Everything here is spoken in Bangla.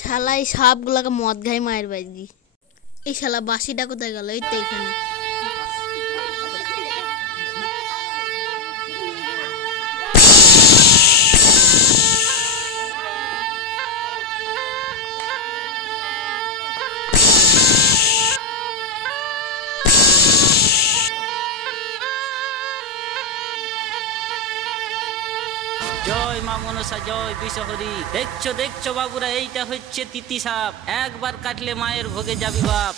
শালা এই সাপগুলাকে মদ খাই মায়ের বাড়ি। এই শালা বাসিটা কোথায় গেল? এই তো এখানে। জয় মা মনসা, জয় বিশ্বহরি। দেখছো দেখছো বাবুরা, এইটা হচ্ছে তিতি সাপ। একবার কাটলে মায়ের ভোগে যাবি বাপ।